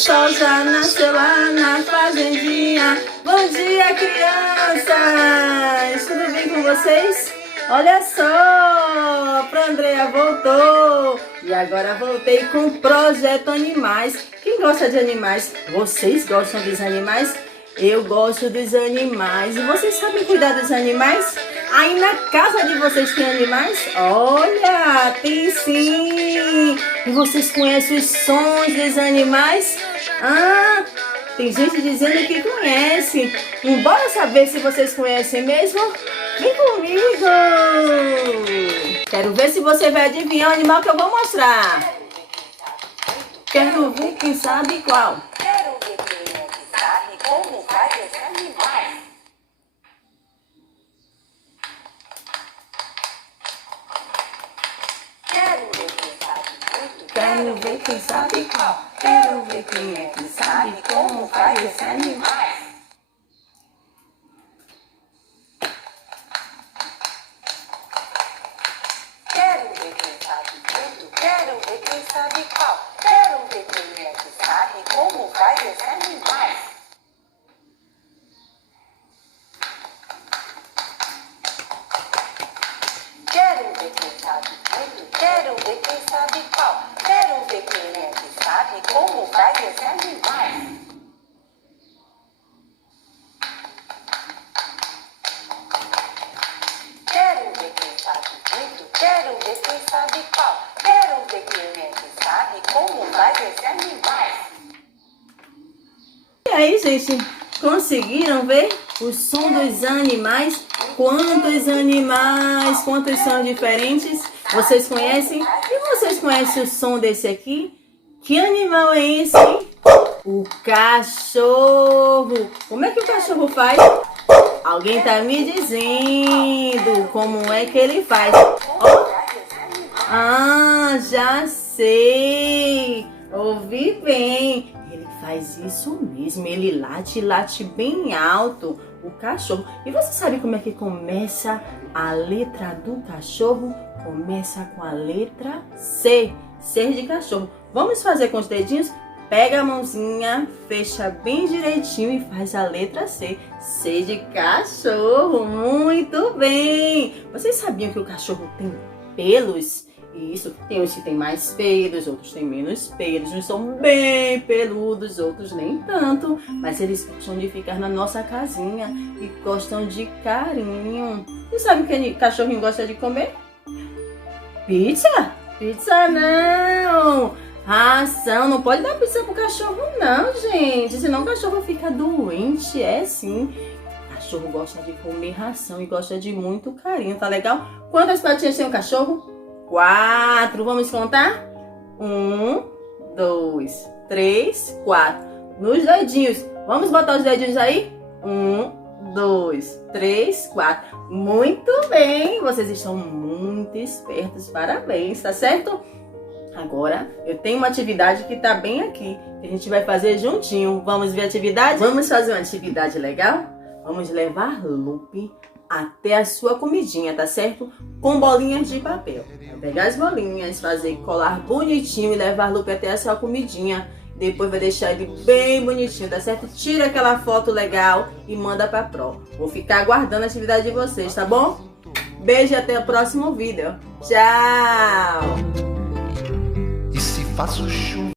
sol já nasceu lá na fazendinha. Bom dia, crianças! Tudo bem com vocês? Olha só, a Andrea voltou. E agora voltei com o Projeto Animais. Quem gosta de animais? Vocês gostam dos animais? Eu gosto dos animais. E vocês sabem cuidar dos animais? Aí na casa de vocês tem animais? Olha, tem sim! E vocês conhecem os sons dos animais? Ah, tem gente dizendo que conhece. Bora saber se vocês conhecem mesmo? Vem comigo! Quero ver se você vai adivinhar o animal que eu vou mostrar. Quero ver quem sabe qual. Quero ver quem é que sabe como faz esse animal. Quero ver quem sabe muito. Quero ver quem sabe qual. Quero ver quem é que sabe como faz esse animal. Quero ver quem sabe muito. Quero ver quem sabe qual. Quero ver quem é que sabe como faz esse animal. Quero ver quem sabe muito. Quero ver quem sabe qual. Quero ver quem é que sabe como faz esse animal. Quero ver quem sabe muito. Quero ver quem sabe qual. Quero ver quem é que sabe como faz esse animal. E aí, gente, conseguiram ver o som dos animais? Quantos animais, quantos são diferentes? Vocês conhecem? E vocês conhecem o som desse aqui? Que animal é esse, hein? O cachorro. Como é que o cachorro faz? Alguém tá me dizendo como é que ele faz. Ó. Ah, já sei. Ouvi bem. Ele faz isso mesmo. Ele late bem alto. O cachorro. E você sabe como é que começa a letra do cachorro? Começa com a letra C. C de cachorro. Vamos fazer com os dedinhos? Pega a mãozinha, fecha bem direitinho e faz a letra C. C de cachorro. Muito bem. Vocês sabiam que o cachorro tem pelos? Isso, tem uns que tem mais pelos, outros têm menos pelos. Uns são bem peludos, outros nem tanto. Mas eles gostam de ficar na nossa casinha e gostam de carinho. E sabe o que cachorrinho gosta de comer? Pizza? Pizza não! Ração, não pode dar pizza pro cachorro não, gente. Senão o cachorro fica doente, é sim. O cachorro gosta de comer ração e gosta de muito carinho, tá legal? Quantas patinhas tem o cachorro? 4. Vamos contar? 1, 2, 3, 4. Nos dedinhos. Vamos botar os dedinhos aí? 1, 2, 3, 4. Muito bem. Vocês estão muito espertos. Parabéns, tá certo? Agora eu tenho uma atividade que tá bem aqui. Que a gente vai fazer juntinho. Vamos ver a atividade? Vamos fazer uma atividade legal? Vamos levar Lupe até a sua comidinha, tá certo? Com bolinhas de papel. Vai pegar as bolinhas, fazer colar bonitinho e levar Lupe até a sua comidinha. Depois vai deixar ele bem bonitinho, tá certo? Tira aquela foto legal e manda pra Pro. Vou ficar aguardando a atividade de vocês, tá bom? Beijo e até o próximo vídeo. Tchau! E se faço chuva?